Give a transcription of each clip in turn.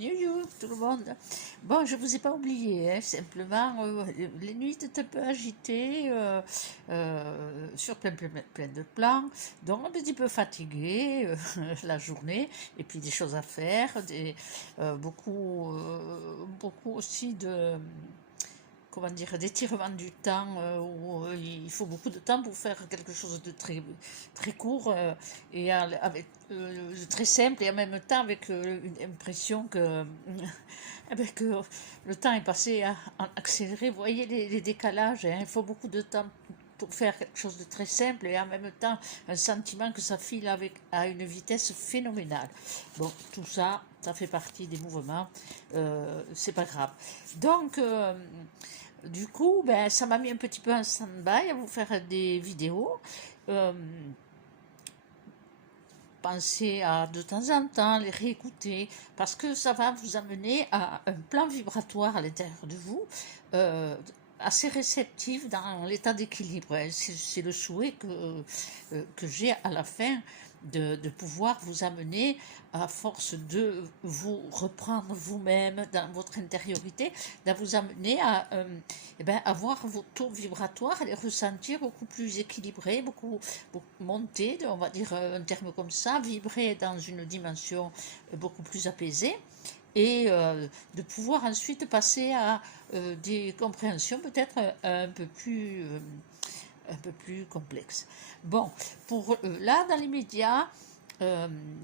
You, tout le monde. Bon, je vous ai pas oublié, hein, simplement, les nuits étaient un peu agitées sur plein de plans, donc un petit peu fatigué la journée, et puis des choses à faire, beaucoup aussi de, comment dire, d'étirement du temps, où il faut beaucoup de temps pour faire quelque chose de très court de très simple, et en même temps avec une impression que le temps est passé en accéléré. Vous voyez les décalages, hein, il faut beaucoup de temps pour faire quelque chose de très simple, et en même temps un sentiment que ça file à une vitesse phénoménale. Bon, tout ça, ça fait partie des mouvements, c'est pas grave. Donc, du coup, ben, ça m'a mis un petit peu en stand-by à vous faire des vidéos. Euh, Pensez à de temps en temps les réécouter, parce que ça va vous amener à un plan vibratoire à l'intérieur de vous, euh, assez réceptif dans l'état d'équilibre. C'est le souhait que j'ai à la fin, de pouvoir vous amener, à force de vous reprendre vous-même dans votre intériorité, de vous amener à avoir vos taux vibratoires, les ressentir beaucoup plus équilibrés, beaucoup monter, on va dire un terme comme ça, vibrer dans une dimension beaucoup plus apaisée, et de pouvoir ensuite passer à des compréhensions peut-être un peu plus complexes. Bon, pour là, dans les médias,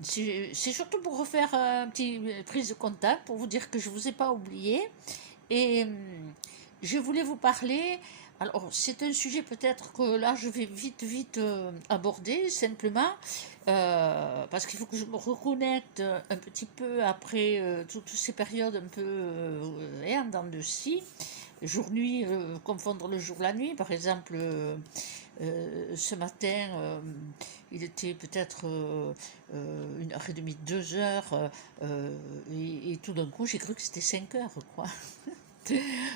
c'est surtout pour refaire un petit prise de contact, pour vous dire que je ne vous ai pas oublié, et je voulais vous parler. Alors, c'est un sujet peut-être que là, je vais vite aborder, simplement, parce qu'il faut que je me reconnecte un petit peu après toutes ces périodes un peu en dents de scie, jour-nuit, confondre le jour la nuit. Par exemple, ce matin, il était peut-être 1h30, 2h, et tout d'un coup, j'ai cru que c'était 5h, quoi.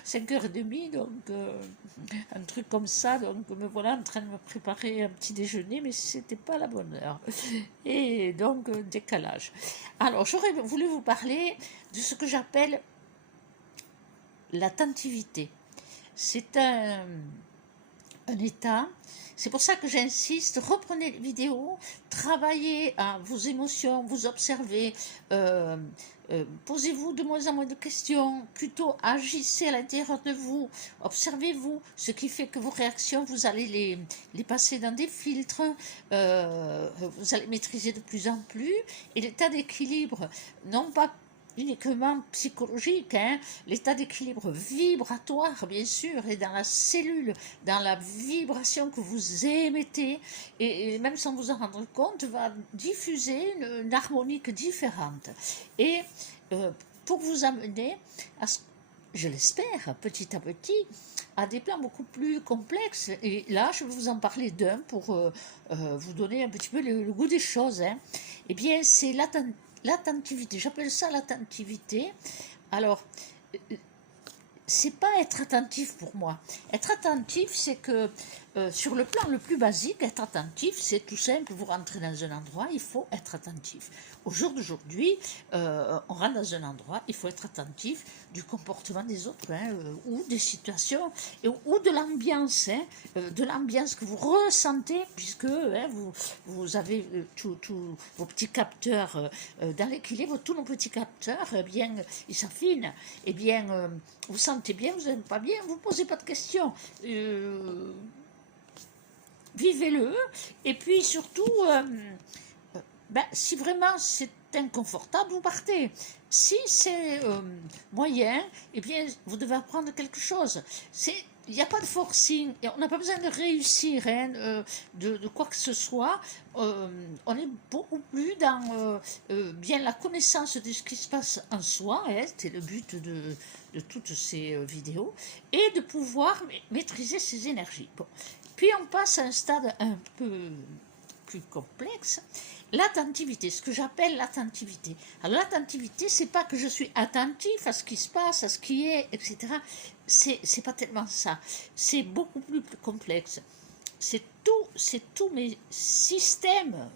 5h30, donc un truc comme ça, donc me voilà en train de me préparer un petit déjeuner, mais c'était pas la bonne heure. Et donc, décalage. Alors, j'aurais voulu vous parler de ce que j'appelle l'attentivité. C'est un état. C'est pour ça que j'insiste, reprenez les vidéos, travaillez à vos émotions, vous observez, posez-vous de moins en moins de questions, plutôt agissez à l'intérieur de vous, observez-vous, ce qui fait que vos réactions, vous allez les passer dans des filtres, vous allez maîtriser de plus en plus, et l'état d'équilibre, non pas uniquement psychologique, hein, l'état d'équilibre vibratoire, bien sûr, et dans la cellule, dans la vibration que vous émettez, et même sans vous en rendre compte, va diffuser une harmonique différente. Et pour vous amener à je l'espère, petit à petit, à des plans beaucoup plus complexes. Et là, je vais vous en parler d'un pour vous donner un petit peu le goût des choses. Hein. Eh bien, c'est l'attentivité. J'appelle ça l'attentivité. Alors, c'est pas être attentif pour moi. Être attentif, c'est que sur le plan le plus basique, être attentif, c'est tout simple. Vous rentrez dans un endroit, il faut être attentif. Au jour d'aujourd'hui, on rentre dans un endroit, il faut être attentif du comportement des autres, hein, ou des situations, ou de l'ambiance, hein, de l'ambiance que vous ressentez, puisque hein, vous avez tous vos petits capteurs dans l'équilibre, tous nos petits capteurs, eh bien, ils s'affinent. Eh bien, vous sentez bien, vous n'êtes pas bien, vous ne posez pas de questions. Vivez-le, et puis surtout, si vraiment c'est inconfortable, vous partez. Si c'est moyen, eh bien, vous devez apprendre quelque chose. Il n'y a pas de forcing, et on n'a pas besoin de réussir, hein, de quoi que ce soit. On est beaucoup plus dans bien la connaissance de ce qui se passe en soi, hein, c'est le but de toutes ces vidéos, et de pouvoir maîtriser ses énergies. Bon. Puis on passe à un stade un peu plus complexe, l'attentivité, ce que j'appelle l'attentivité. Alors l'attentivité, c'est pas que je suis attentif à ce qui se passe, à ce qui est, etc. C'est pas tellement ça. C'est beaucoup plus complexe. C'est tous mes systèmes.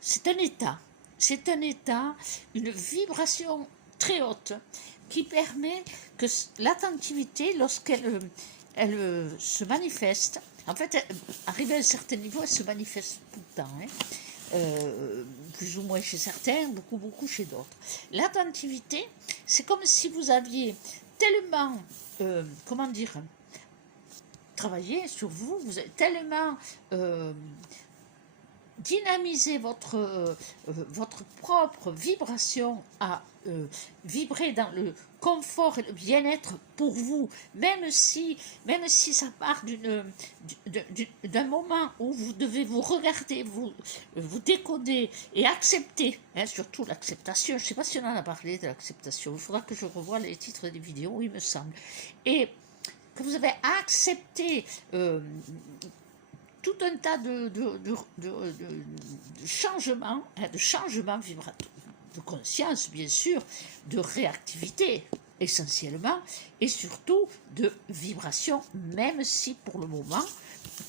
C'est un état, une vibration très haute qui permet que l'attentivité, lorsqu'elle se manifeste, en fait, arrivée à un certain niveau, elle se manifeste tout le temps, hein, plus ou moins chez certains, beaucoup chez d'autres. L'attentivité, c'est comme si vous aviez tellement, comment dire, travaillé sur vous, vous avez tellement dynamisé votre propre vibration à vibrer dans le confort et le bien-être pour vous, même si ça part d'un moment où vous devez vous regarder, vous décoder et accepter, hein, surtout l'acceptation. Je ne sais pas si on en a parlé de l'acceptation, il faudra que je revoie les titres des vidéos, il me semble, et que vous avez accepté tout un tas de changements, hein, de changements vibratoires, de conscience bien sûr, de réactivité essentiellement, et surtout de vibration, même si pour le moment,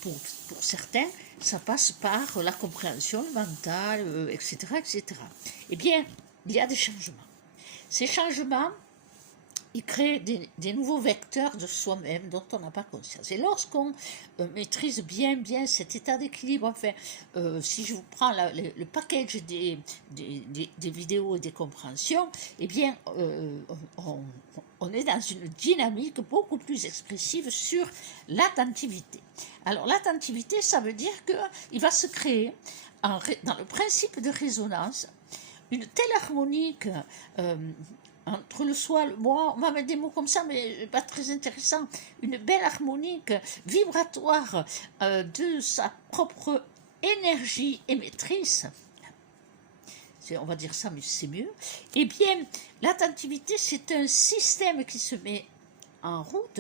pour certains, ça passe par la compréhension, le mental, etc., etc. Eh bien, il y a des changements. Ces changements, ils créent des nouveaux vecteurs de soi-même dont on n'a pas conscience. Et lorsqu'on maîtrise bien cet état d'équilibre, enfin, si je vous prends le package des vidéos et des compréhensions, eh bien, on est dans une dynamique beaucoup plus expressive sur l'attentivité. Alors, l'attentivité, ça veut dire qu'il va se créer, dans le principe de résonance, une telle harmonique entre le soi, le moi, on va mettre des mots comme ça, mais pas très intéressant, une belle harmonique vibratoire de sa propre énergie émettrice, on va dire ça, mais c'est mieux. Eh bien, l'attentivité, c'est un système qui se met en route,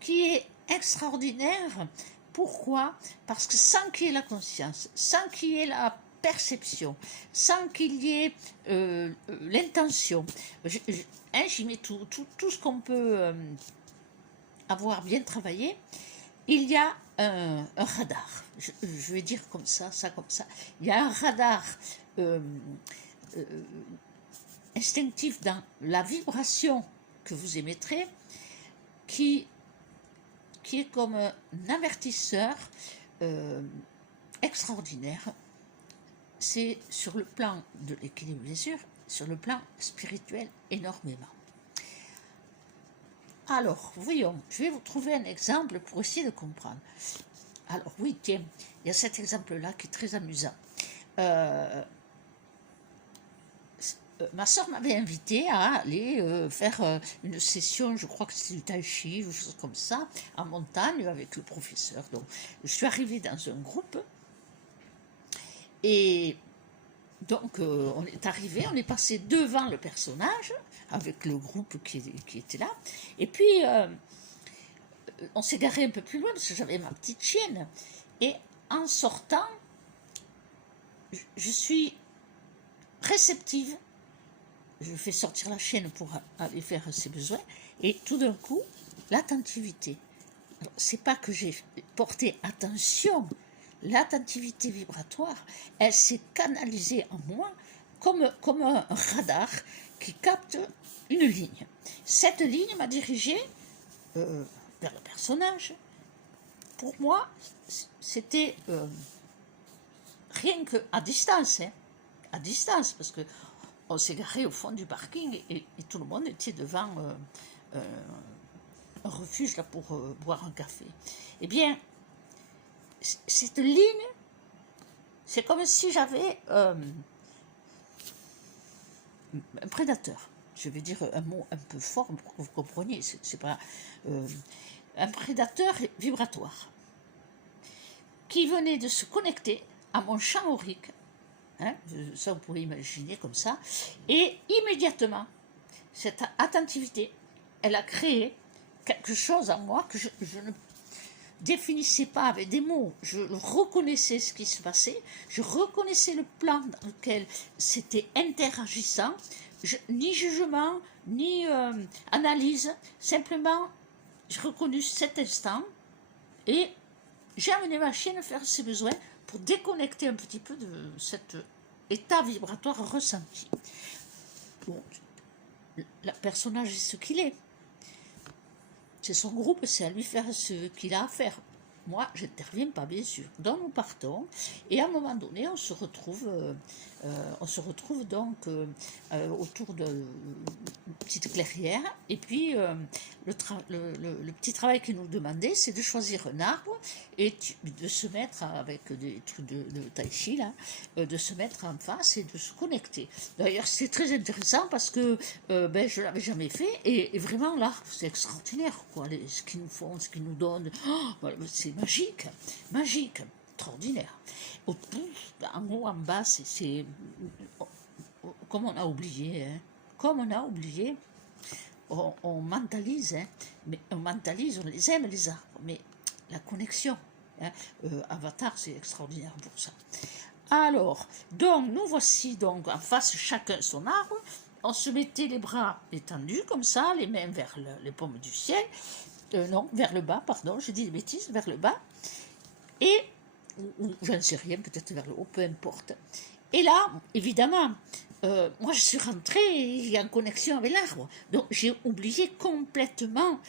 qui est extraordinaire. Pourquoi? Parce que sans qu'il y ait la conscience, sans qu'il y ait la perception, sans qu'il y ait l'intention, j'y mets tout ce qu'on peut avoir bien travaillé, il y a un radar, je vais dire comme ça, comme ça, il y a un radar instinctif dans la vibration que vous émettrez qui est comme un avertisseur extraordinaire. C'est sur le plan de l'équilibre, bien sûr, sur le plan spirituel énormément. Alors, voyons, je vais vous trouver un exemple pour essayer de comprendre. Alors, oui, tiens, il y a cet exemple-là qui est très amusant. Ma soeur m'avait invité à aller faire une session, je crois que c'était du tai chi, ou chose comme ça, en montagne avec le professeur. Donc, je suis arrivée dans un groupe. Et donc, on est arrivé, on est passé devant le personnage, avec le groupe qui était là, et puis, on s'est garé un peu plus loin, parce que j'avais ma petite chienne, et en sortant, je suis réceptive, je fais sortir la chienne pour aller faire ses besoins, et tout d'un coup, l'attentivité. Alors, c'est pas que j'ai porté attention, l'attentivité vibratoire, elle s'est canalisée en moi comme un radar qui capte une ligne. Cette ligne m'a dirigée vers le personnage. Pour moi, c'était rien qu'à distance, hein, à distance, parce qu'on s'est garé au fond du parking et tout le monde était devant un refuge là, pour boire un café. Eh bien, cette ligne, c'est comme si j'avais un prédateur. Je vais dire un mot un peu fort pour que vous compreniez. C'est pas un prédateur vibratoire qui venait de se connecter à mon champ aurique. Hein, ça, vous pouvez imaginer comme ça. Et immédiatement, cette attentivité, elle a créé quelque chose en moi que je ne définissais pas avec des mots, je reconnaissais ce qui se passait, je reconnaissais le plan dans lequel c'était interagissant, ni jugement, ni analyse, simplement j'ai reconnu cet instant et j'ai amené ma chienne faire ses besoins pour déconnecter un petit peu de cet état vibratoire ressenti. Bon, le personnage est ce qu'il est. C'est son groupe, c'est à lui faire ce qu'il a à faire. Moi, je n'interviens pas, bien sûr. Donc, nous partons, et à un moment donné, on se retrouve donc autour d'une petite clairière, et puis le petit travail qu'il nous demandait, c'est de choisir un arbre, et de se mettre, avec des trucs de tai chi, là, de se mettre en face et de se connecter. D'ailleurs, c'est très intéressant, parce que ben, je ne l'avais jamais fait, et vraiment, l'arbre, c'est extraordinaire, quoi, ce qu'ils nous font, ce qu'ils nous donnent. Oh, c'est magique, magique, extraordinaire. En haut, en bas, c'est comme on a oublié, hein. Comme on a oublié, on mentalise, hein. Mais on mentalise, on les aime les arbres, mais la connexion, hein. Avatar, c'est extraordinaire pour ça. Alors, donc, nous voici donc en face, chacun son arbre. On se mettait les bras étendus comme ça, les mains vers les paumes du ciel. Non, vers le bas, pardon, j'ai dit des bêtises, vers le bas. Et, ou j'en sais rien, peut-être vers le haut, peu importe. Et là, évidemment, moi je suis rentrée en connexion avec l'arbre. Donc j'ai oublié complètement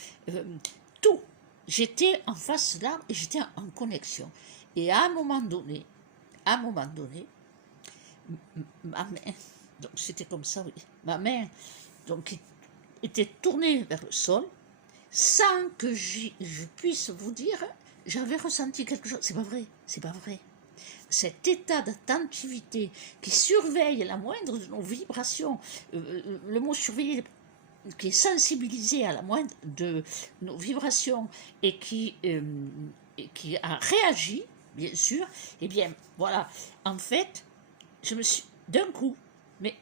tout. J'étais en face de l'arbre et j'étais en connexion. Et à un moment donné, ma main, donc c'était comme ça, oui, ma main donc, était tournée vers le sol, sans que je puisse vous dire, j'avais ressenti quelque chose. C'est pas vrai, c'est pas vrai. Cet état d'attentivité qui surveille la moindre de nos vibrations, le mot surveiller, qui est sensibilisé à la moindre de nos vibrations et qui a réagi, bien sûr, eh bien, voilà, en fait, je me suis, d'un coup, mais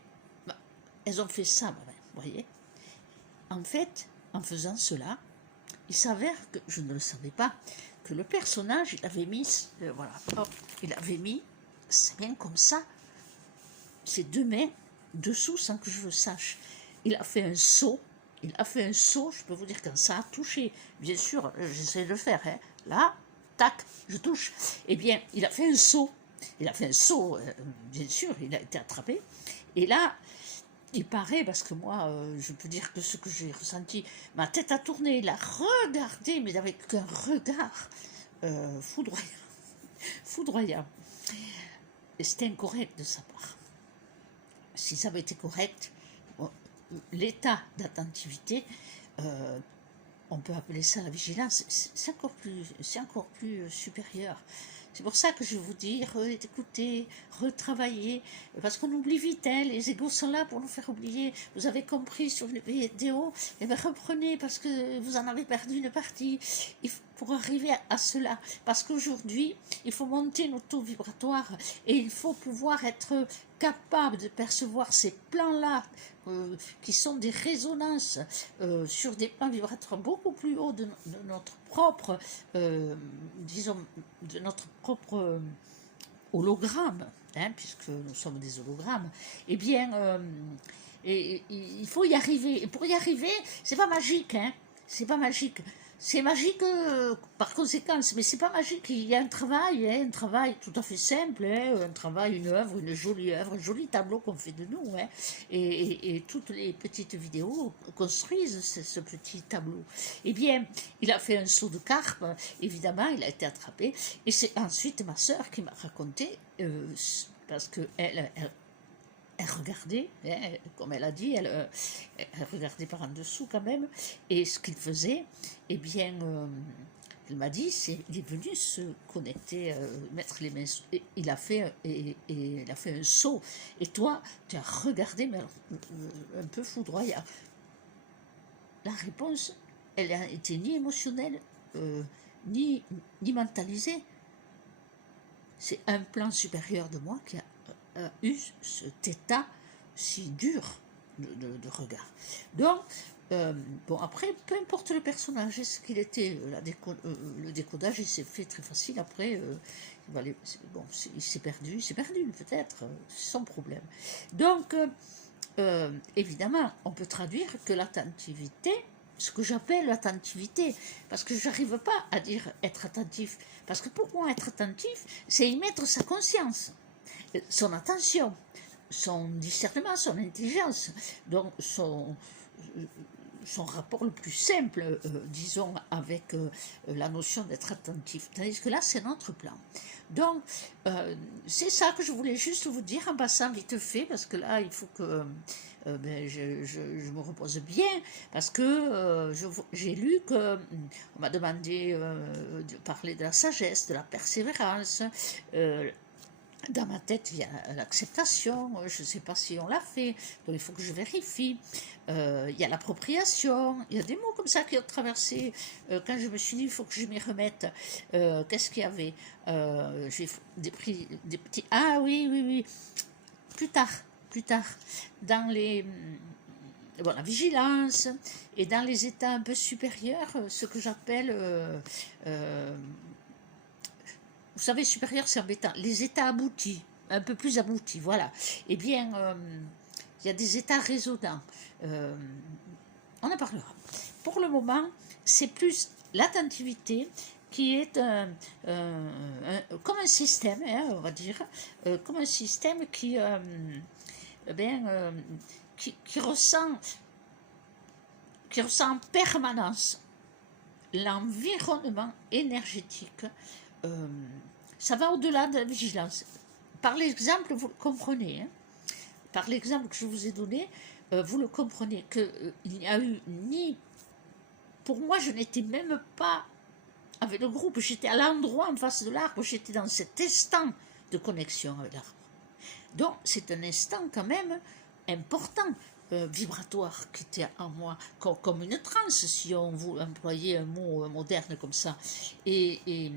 elles ont fait ça, vous voyez. En fait, en faisant cela, il s'avère que, je ne le savais pas, que le personnage, il avait mis, voilà, hop, il avait mis ses mains comme ça, ses deux mains dessous sans que je le sache. Il a fait un saut, je peux vous dire quand ça a touché, bien sûr, j'essaie de le faire, hein, là, tac, je touche, eh bien, il a fait un saut, bien sûr, il a été attrapé, et là, il paraît, parce que moi, je peux dire que ce que j'ai ressenti, ma tête a tourné, il a regardé, mais avec un regard foudroyant. Et c'était incorrect de sa part. Si ça avait été correct, bon, l'état d'attentivité, on peut appeler ça la vigilance, c'est encore plus supérieur. C'est pour ça que je vous dis, écoutez, retravaillez, parce qu'on oublie vite, hein, les égos sont là pour nous faire oublier. Vous avez compris sur les vidéos, et bien reprenez, parce que vous en avez perdu une partie, pour arriver à cela. Parce qu'aujourd'hui, il faut monter notre taux vibratoire, et il faut pouvoir être capable de percevoir ces plans-là, qui sont des résonances sur des plans vibratoires beaucoup plus hauts de notre propre, disons, de notre propre hologramme, hein, puisque nous sommes des hologrammes, eh bien, il faut y arriver. Et pour y arriver, c'est pas magique, hein, c'est pas magique. C'est magique par conséquence, mais c'est pas magique. Il y a un travail tout à fait simple, hein, un travail, une œuvre, une jolie œuvre, un joli tableau qu'on fait de nous, hein, et toutes les petites vidéos construisent ce petit tableau. Eh bien, il a fait un saut de carpe, évidemment, il a été attrapé, et c'est ensuite ma sœur qui m'a raconté, parce que elle regardait, hein, comme elle a dit, elle regardait par en dessous quand même, et ce qu'il faisait, eh bien, elle m'a dit, il est venu se connecter, mettre les mains, et il a fait un saut, et toi, tu as regardé, mais alors, un peu foudroyant. La réponse, elle n'a été ni émotionnelle, ni mentalisée. C'est un plan supérieur de moi qui a eu cet état si dur de regard. Donc, bon, après, peu importe le personnage, ce qu'il était, le décodage, il s'est fait très facile. Après, bon, il s'est perdu peut-être, c'est son problème. Donc, évidemment, on peut traduire que l'attentivité, ce que j'appelle l'attentivité, parce que je n'arrive pas à dire être attentif, parce que pour moi, être attentif, c'est y mettre sa conscience, son attention, son discernement, son intelligence, donc son rapport le plus simple, disons, avec la notion d'être attentif. Tandis que là, c'est notre plan. Donc, c'est ça que je voulais juste vous dire en passant vite fait, parce que là, il faut que je me repose bien, parce que j'ai lu que on m'a demandé de parler de la sagesse, de la persévérance. Dans ma tête, il y a l'acceptation, je ne sais pas si on l'a fait, donc il faut que je vérifie. Il y a l'appropriation, il y a des mots comme ça qui ont traversé. Quand je me suis dit, il faut que je m'y remette, qu'est-ce qu'il y avait j'ai des petits... Ah oui, oui, oui, plus tard, dans les... Bon, la vigilance, et dans les états un peu supérieurs, ce que j'appelle... vous savez, supérieur, c'est embêtant. Les états aboutis, un peu plus aboutis, voilà. Eh bien, il y a des états résonnants. On en parlera. Pour le moment, c'est plus l'attentivité qui est comme un système, hein, on va dire, comme un système qui ressent en permanence l'environnement énergétique. Ça va au-delà de la vigilance. Par l'exemple, vous le comprenez. Hein, par l'exemple que je vous ai donné, vous le comprenez qu'il n'y a eu ni... Pour moi, je n'étais même pas avec le groupe, j'étais à l'endroit en face de l'arbre, j'étais dans cet instant de connexion avec l'arbre. Donc, c'est un instant quand même important, vibratoire, qui était en moi, comme une transe, si on vous employait un mot moderne comme ça. Et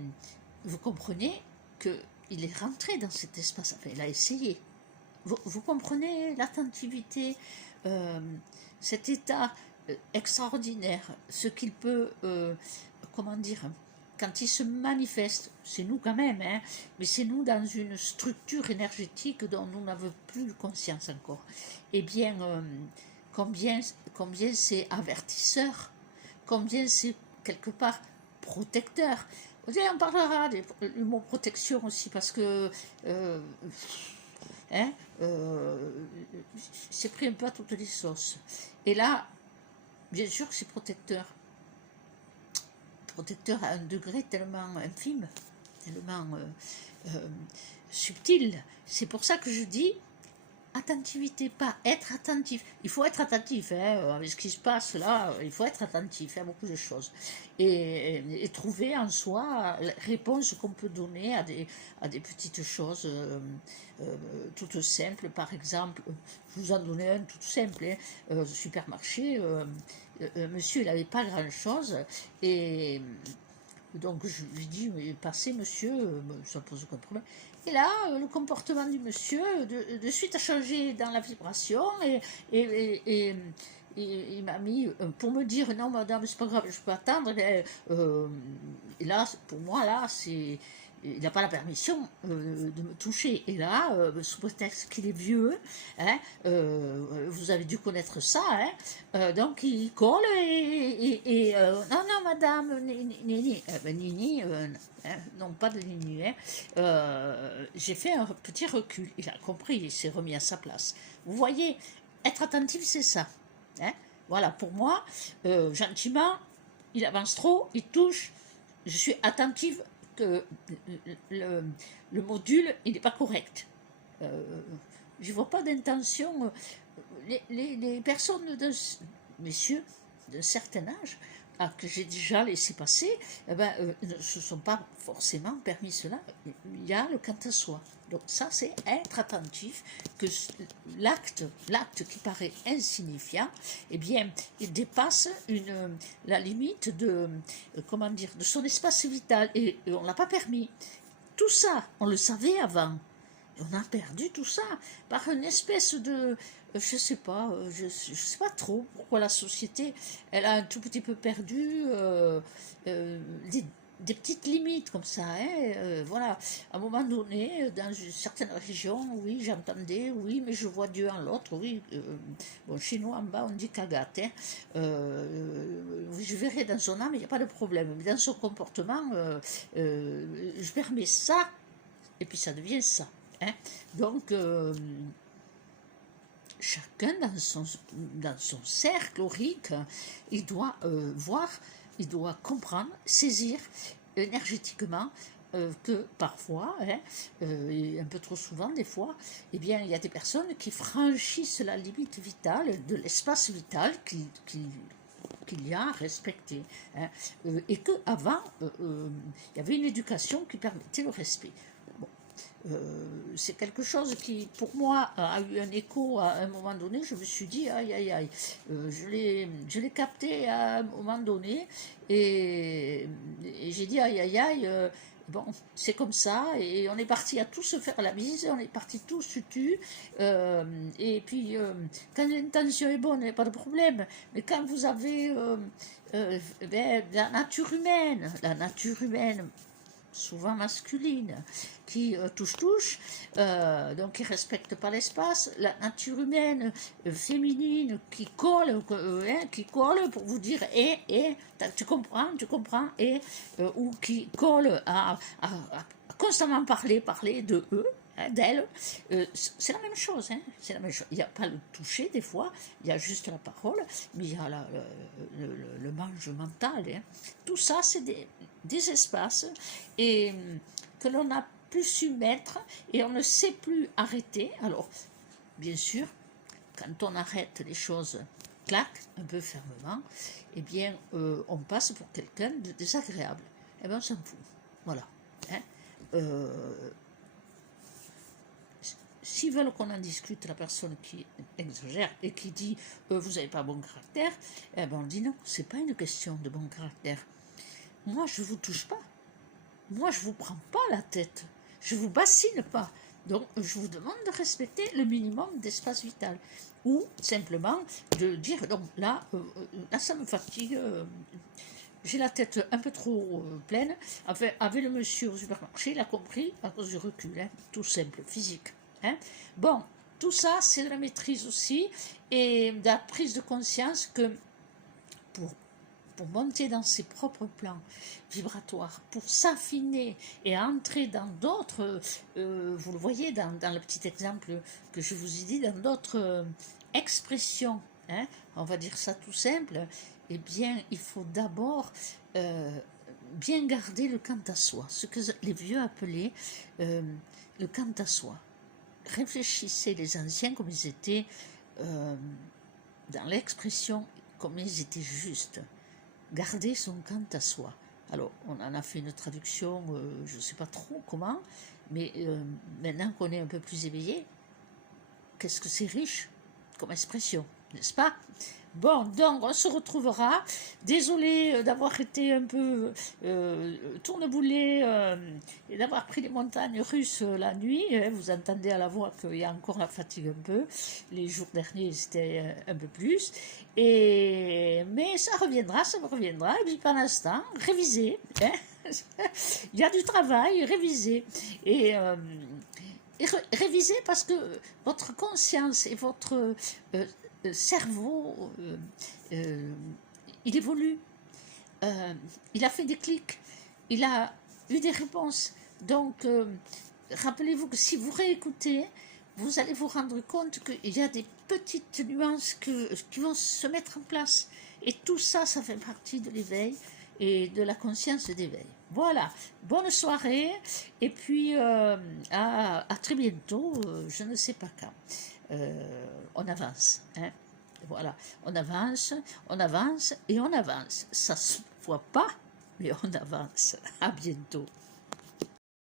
vous comprenez qu'il est rentré dans cet espace, enfin, il a essayé. Vous comprenez l'attentivité, cet état extraordinaire, ce qu'il peut, comment dire, quand il se manifeste, c'est nous quand même, hein, mais c'est nous dans une structure énergétique dont nous n'avons plus conscience encore. Eh bien, combien c'est avertisseur, combien c'est quelque part protecteur. On parlera du mot protection aussi, parce que hein, c'est pris un peu à toutes les sauces. Et là, bien sûr que c'est protecteur à un degré tellement infime, tellement subtil. C'est pour ça que je dis attentivité, pas être attentif. Il faut être attentif, hein, avec ce qui se passe là, il faut être attentif à beaucoup de choses. Et trouver en soi la réponse qu'on peut donner à des petites choses toutes simples. Par exemple, je vous en donnais un tout simple, hein, supermarché, monsieur, il n'avait pas grand-chose, et donc je lui dis, mais passez monsieur, ça pose aucun problème. Et là, le comportement du monsieur, de suite a changé dans la vibration, et il m'a mis, pour me dire, non madame, c'est pas grave, je peux attendre. Et là, pour moi, là, il n'a pas la permission de me toucher. Et là, sous prétexte qu'il est vieux, hein, vous avez dû connaître ça, hein, donc il colle non, non, madame, Nini, Nini, hein, non pas de Nini, hein, j'ai fait un petit recul, il a compris, il s'est remis à sa place. Vous voyez, être attentif, c'est ça. Hein, voilà, pour moi, gentiment, il avance trop, il touche, je suis attentive que le module, il n'est pas correct. Je ne vois pas d'intention. Les personnes, messieurs, d'un certain âge, que j'ai déjà laissé passer, ne se sont pas forcément permis cela. Il y a le quant à soi. Donc ça, c'est être attentif, que l'acte qui paraît insignifiant, eh bien, il dépasse la limite de, comment dire, de son espace vital, et on ne l'a pas permis. Tout ça, on le savait avant. Et on a perdu tout ça par une espèce de... je sais pas trop pourquoi la société, elle a un tout petit peu perdu des petites limites comme ça, hein, voilà. À un moment donné, dans une certaine région, oui, j'entendais, oui, mais je vois Dieu en l'autre, oui. Bon, chez nous, en bas, on dit Kagat, hein. Je verrai dans son âme, il n'y a pas de problème, mais dans son comportement, je permets ça, et puis ça devient ça. Hein. Donc, chacun dans son cercle aurique, il doit voir, il doit comprendre, saisir énergétiquement que parfois, hein, et un peu trop souvent des fois, eh bien, il y a des personnes qui franchissent la limite vitale de l'espace vital qu'il y a à respecter. Hein, et qu'avant, il y avait une éducation qui permettait le respect. Bon, c'est quelque chose qui, pour moi, a eu un écho à un moment donné. Je me suis dit, aïe, aïe, aïe, je l'ai capté à un moment donné, et j'ai dit, aïe, aïe, aïe, bon, c'est comme ça, et on est parti à tous se faire la bise, on est parti tous tutus, et puis, quand l'intention est bonne, il n'y a pas de problème, mais quand vous avez ben, la nature humaine, souvent masculine, qui touche, donc qui ne respecte pas l'espace, la nature humaine féminine qui colle pour vous dire tu comprends, et ou qui colle à constamment parler de eux, hein, d'elle, c'est la même chose, hein, c'est la même chose. Il n'y a pas le toucher des fois, il y a juste la parole, mais il y a le manque mental, hein. Tout ça, c'est des espaces et que l'on n'a plus su mettre et on ne sait plus arrêter. Alors, bien sûr, quand on arrête les choses, clac, un peu fermement, eh bien, on passe pour quelqu'un de désagréable. Eh bien, on s'en fout. Voilà. Hein. S'ils veulent qu'on en discute, la personne qui exagère et qui dit vous n'avez pas bon caractère, eh ben on dit non, c'est pas une question de bon caractère. Moi, je ne vous touche pas. Moi, je ne vous prends pas la tête. Je ne vous bassine pas. Donc, je vous demande de respecter le minimum d'espace vital. Ou simplement de dire, donc là, ça me fatigue, j'ai la tête un peu trop pleine. Enfin, avec le monsieur au supermarché, il a compris à cause du recul, hein, tout simple, physique. Hein. Bon, tout ça, c'est de la maîtrise aussi et de la prise de conscience que pour monter dans ses propres plans vibratoires, pour s'affiner et entrer dans d'autres, vous le voyez dans le petit exemple que je vous ai dit, dans d'autres expressions, hein, on va dire ça tout simple, eh bien, il faut d'abord bien garder le quant à soi, ce que les vieux appelaient le quant à soi. Réfléchissez les anciens comme ils étaient dans l'expression, comme ils étaient justes. Garder son quant à soi. Alors, on en a fait une traduction, je ne sais pas trop comment, mais maintenant qu'on est un peu plus éveillé, qu'est-ce que c'est riche comme expression, n'est-ce pas? Bon, donc on se retrouvera. Désolée d'avoir été un peu tourneboulé et d'avoir pris les montagnes russes la nuit. Vous entendez à la voix qu'il y a encore la fatigue un peu. Les jours derniers, c'était un peu plus. Mais ça reviendra. Et puis pendant l'instant, révisez. Hein. Il y a du travail, révisez. Et révisez parce que votre conscience et votre cerveau, il évolue, il a fait des clics, il a eu des réponses. Donc, rappelez-vous que si vous réécoutez, vous allez vous rendre compte qu'il y a des petites nuances qui vont se mettre en place. Et tout ça, ça fait partie de l'éveil et de la conscience d'éveil. Voilà, bonne soirée, et puis à très bientôt, je ne sais pas quand. On avance, hein. Voilà, on avance et on avance. Ça se voit pas, mais on avance. À bientôt.